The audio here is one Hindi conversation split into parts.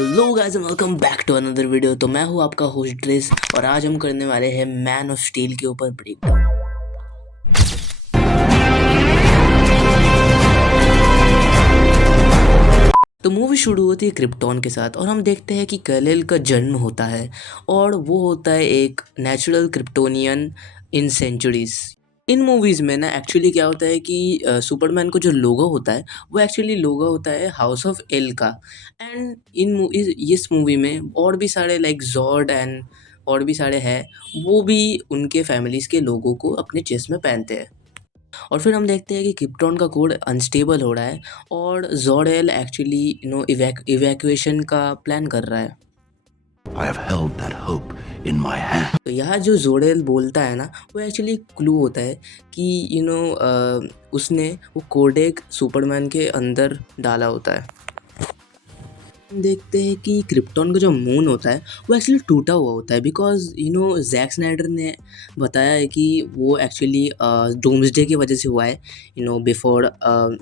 Hello guys and welcome back to another video. तो मैं हूं आपका होस्ट ड्रेस और आज हम करने वाले हैं मैन ऑफ स्टील के ऊपर ब्रेकडाउन। तो मूवी शुरू होती है क्रिप्टॉन के साथ और हम देखते हैं कि कैल-एल का जन्म होता है और वो होता है एक नेचुरल क्रिप्टोनियन इन सेंचुरीज। इन मूवीज़ में ना एक्चुअली क्या होता है कि सुपरमैन को जो लोगो होता है वो एक्चुअली लोगो होता है हाउस ऑफ एल का। एंड इस मूवी में और भी सारे लाइक जॉर्ड एंड और भी सारे हैं, वो भी उनके फैमिलीज़ के लोगों को अपने चेस्ट में पहनते हैं। और फिर हम देखते हैं कि क्रिप्टॉन का कोड अनस्टेबल हो रहा है और ज़ोर-एल एक्चुअली इवैक्यूएशन का प्लान कर रहा है। I have held that hope in my hand. तो यहाँ जो ज़ोर-एल बोलता है ना वो एक्चुअली क्लू होता है कि उसने वो कोड एक सुपरमैन के अंदर डाला होता है। हम देखते हैं कि क्रिप्टॉन का जो मून होता है वो एक्चुअली टूटा हुआ होता है बिकॉज जैक स्नाइडर ने बताया है कि वो एक्चुअली डूम्सडे की वजह से हुआ है। बिफोर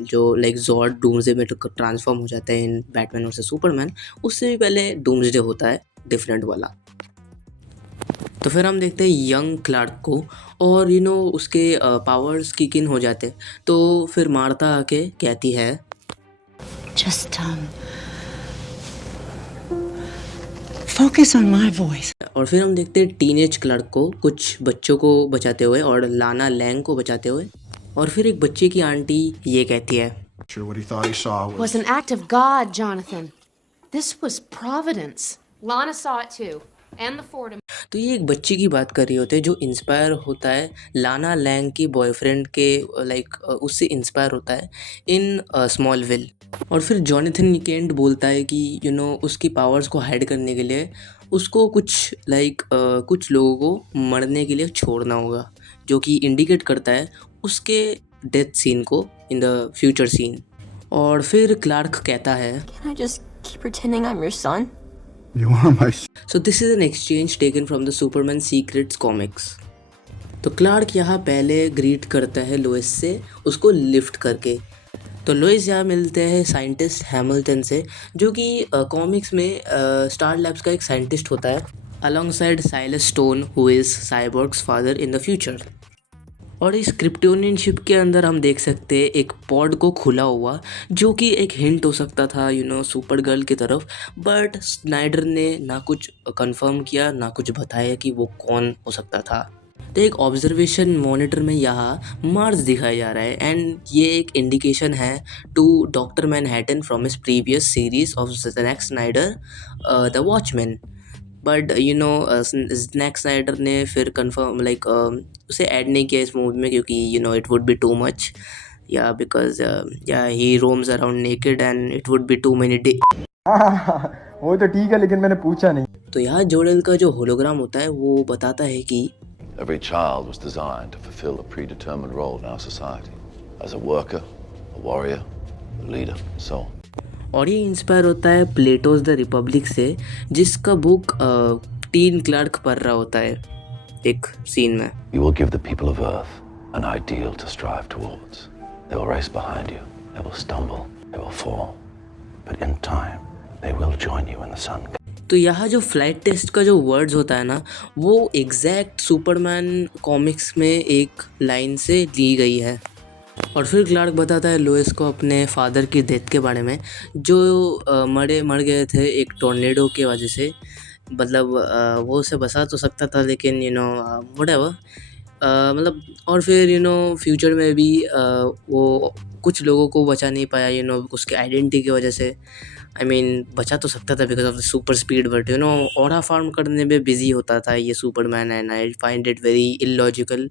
जो लाइक ज़ॉर्ड डूम्सडे में ट्रांसफॉर्म हो जाता है इन बैटमैन वर्सेस सुपरमैन, उससे भी पहले डूम्सडे होता है डिफरेंट वाला। तो फिर हम देखते हैं यंग क्लार्क को और उसके पावर्स किक इन हो जाते। तो फिर मार्था आके कहती है Just focus on my voice. और फिर हम देखते हैं टीनेज क्लार्क को कुछ बच्चों को बचाते हुए और लाना लैंग को बचाते हुए। और फिर एक बच्चे की आंटी ये कहती है Sure, what he thought he saw Was an act of God, Jonathan. This was providence. Lana saw it too, and the Fordham. तो ये एक बच्चे की बात कर रही होते हैं जो इंस्पायर होता है लाना लैंग की बॉयफ्रेंड के लाइक उससे इंस्पायर होता है इन स्मॉलविल। और फिर जॉनथन केंट बोलता है कि उसकी पावर्स को हाइड करने के लिए उसको कुछ कुछ लोगों को मरने के लिए छोड़ना होगा, जो कि इंडिकेट करता है उसके डेथ सीन को इन द फ्यूचर सीन। और फिर क्लार्क कहता है Can I just keep pretending I'm your son? You are my so this is an exchange taken from the Superman secrets comics. तो क्लार्क यहाँ पहले ग्रीट करता है लोइस से उसको लिफ्ट करके। तो लोइस यहाँ मिलते हैं साइंटिस्ट हैमिल्टन से, जो कि कॉमिक्स में स्टार लैब्स का एक साइंटिस्ट होता है alongside Silas stone who is cyborgs father in the future. और इस क्रिप्टोनियन शिप के अंदर हम देख सकते हैं एक पॉड को खुला हुआ, जो कि एक हिंट हो सकता था सुपर गर्ल की तरफ, बट स्नाइडर ने ना कुछ कंफर्म किया ना कुछ बताया कि वो कौन हो सकता था। तो एक ऑब्जर्वेशन मॉनिटर में यहाँ मार्स दिखाया जा रहा है एंड ये एक इंडिकेशन है to doctor Manhattan from his previous series of Zack Snyder the Watchmen. But Zack Snyder ने फिर कंफर्म उसे ऐड नहीं किया इस मूवी में क्योंकि it would be too much या because he roams around naked and it would be too many day. वो तो ठीक है लेकिन मैंने पूछा नहीं। तो यहाँ जोडेल का जो होलोग्राम होता है वो बताता है कि Every child was designed to fulfill a predetermined role in our society. As a worker, a warrior, a leader, so on. और ये इंस्पायर होता है प्लेटोज द रिपब्लिक से, जिसका बुक टीन क्लार्क पढ़ रहा होता है एक सीन में। You will give the people of Earth an ideal to strive towards. They will race behind you. They will stumble. They will fall. But in time, they will join you in the sun. तो यहाँ जो फ्लाइट टेस्ट का जो वर्ड्स होता है ना वो एग्जैक्ट सुपरमैन कॉमिक्स में एक लाइन से ली गई है। और फिर क्लार्क बताता है लोइस को अपने फादर की डेथ के बारे में, जो मर गए थे एक टॉर्नेडो की वजह से। मतलब वो उसे बचा तो सकता था लेकिन व्हाटएवर, मतलब और फिर फ्यूचर में भी वो कुछ लोगों को बचा नहीं पाया उसके आइडेंटिटी की वजह से। बचा तो सकता था because of the super speed, but aura form करने में बिजी होता था ये Superman and I find it very illogical.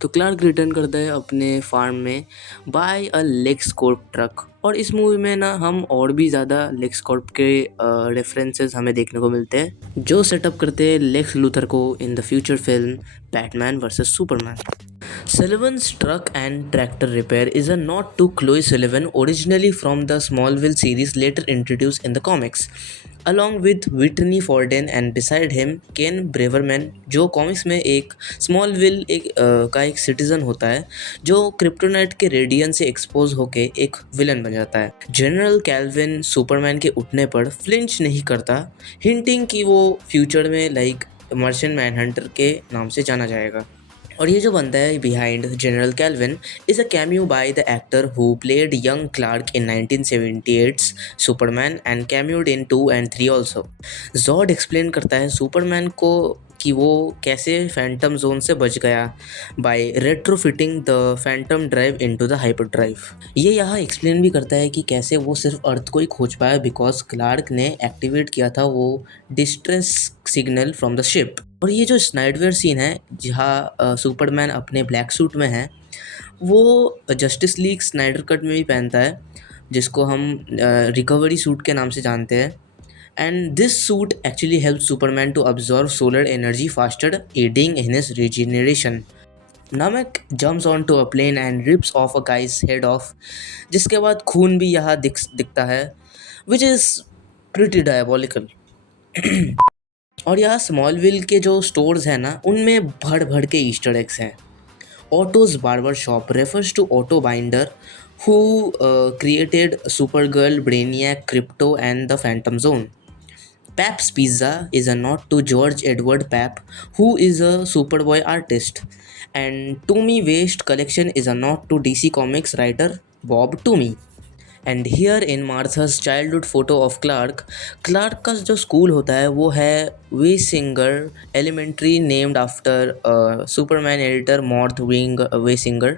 तो क्लार्क रिटर्न करता है अपने फार्म में बाय अ लेक्सकॉर्प ट्रक। और इस मूवी में ना हम और भी ज़्यादा लेक्सकॉर्प के रेफरेंसेस हमें देखने को मिलते हैं, जो सेटअप करते हैं लेक्स लूथर को in the future film Batman versus Superman. Sullivan's truck and tractor repair is a nod to Chloe Sullivan, originally from the Smallville series, later introduced in the comics, along with Whitney Forden and beside him Ken Braverman, जो कॉमिक्स में एक स्मॉलविल का एक सिटीजन होता है जो क्रिप्टोनाइट के रेडियन से एक्सपोज होके एक विलन बन जाता है। जनरल कैल्विन सुपरमैन के उठने पर फ्लिंच नहीं करता, हिंटिंग कि वो फ्यूचर में लाइक मर्चेंट मैनहंटर के नाम से जाना जाएगा। और ये जो बंदा है behind general Calvin is a cameo by the actor who played young Clark in 1978's Superman and cameoed in 2 and 3 also. जॉर्ड एक्सप्लेन करता है सुपरमैन को कि वो कैसे फैंटम जोन से बच गया by retrofitting the phantom drive into the hyper drive. ये यहाँ एक्सप्लेन भी करता है कि कैसे वो सिर्फ अर्थ को ही खोज पाया बिकॉज क्लार्क ने एक्टिवेट किया था वो distress signal from the ship. और ये जो स्नाइडरवेयर सीन है जहाँ सुपरमैन अपने ब्लैक सूट में है वो जस्टिस लीग स्नाइडर कट में भी पहनता है जिसको हम रिकवरी सूट के नाम से जानते हैं। And this suit actually helps Superman to absorb solar energy faster, aiding in his regeneration. Namek jumps onto a plane and rips off a guy's head off, जिसके बाद खून भी यहाँ दिखता है, which is pretty diabolical. और यहाँ स्मॉलविल के जो स्टोर्स हैं ना उनमें भर के ईस्टर एग्स हैं। Otto's barber shop refers to Otto Binder, who created Supergirl, Brainiac, Crypto, and the Phantom Zone. Pap's Pizza is a nod to George Edward Pap, who is a Superboy artist. And Toomey Waste Collection is a nod to DC Comics writer Bob Toomey. And here in Martha's childhood photo of Clark का जो स्कूल होता है वो है Waysinger Elementary, named after Superman editor Mort Waysinger,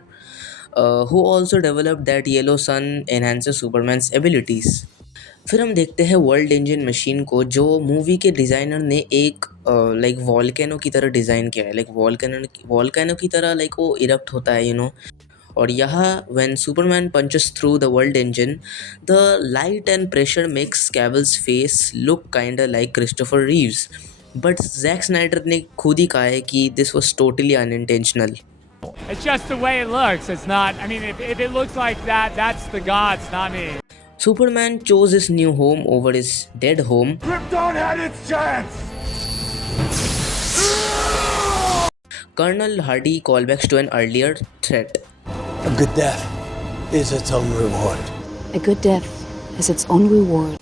who also developed that yellow sun enhances Superman's abilities. फिर हम देखते हैं वर्ल्ड इंजन मशीन को जो मूवी के डिज़ाइनर ने एक लाइक वॉल्केनो की तरह डिज़ाइन किया है, लाइक वॉल्केनो की तरह लाइक वो इरप्ट होता है यू नो। और यहाँ when Superman punches through the world engine the light and pressure makes Cavill's face look kind like Christopher Reeves, but Jack Snyder ने खुद ही कहा है कि this was totally unintentional. It's just the way it looks. It's not, I mean, if it looks like that, that's the gods, not me. Superman chose his new home over his dead home. Krypton had its chance! Colonel Hardy callbacks to an earlier threat. A good death is its own reward. A good death is its own reward.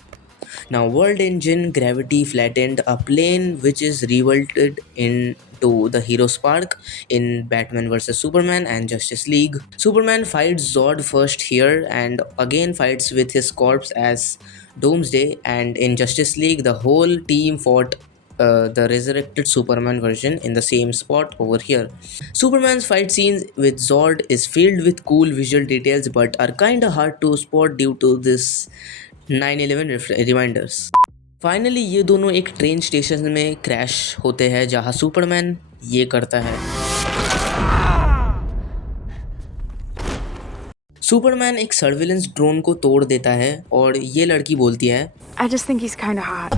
Now, World Engine gravity flattened a plane which is revolted into the Hero Spark in Batman vs Superman and Justice League. Superman fights Zod first here and again fights with his corpse as Doomsday, and in Justice League the whole team fought the resurrected Superman version in the same spot over here. Superman's fight scenes with Zod is filled with cool visual details but are kinda hard to spot due to this 9/11 reminders. Finally ये दोनों एक ट्रेन स्टेशन में क्रैश होते हैं जहाँ सुपरमैन ये करता है। सुपरमैन एक सर्विलेंस ड्रोन को तोड़ देता है और ये लड़की बोलती है I just think he's kind of hot.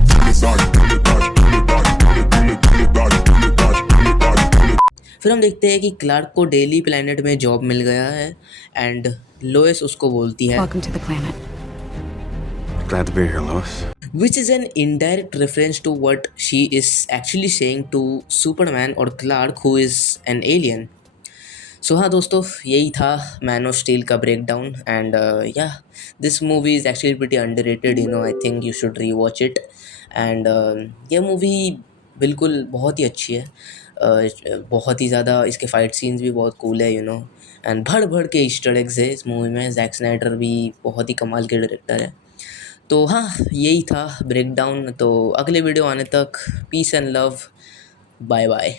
फिर हम देखते हैं कि क्लार्क को डेली प्लैनेट में जॉब मिल गया है एंड लोएस उसको बोलती है Welcome to the planet. Glad to be here, Lois. which is an indirect reference to what she is actually saying to Superman or Clark, who is an alien. So हाँ दोस्तों, यही था मैन ऑफ स्टील का ब्रेकडाउन एंड या this movie is actually pretty underrated, you know, I think you should री वॉच इट। एंड ये मूवी बिल्कुल बहुत ही अच्छी है, बहुत ही ज़्यादा इसके फाइट सीन्स भी बहुत कूल है, यू नो, एंड भर के ईस्टर एग्स है इस मूवी में। जैक स्नाइडर भी बहुत ही कमाल के डायरेक्टर है। तो हाँ, यही था ब्रेकडाउन। तो अगले वीडियो आने तक peace and love, bye bye.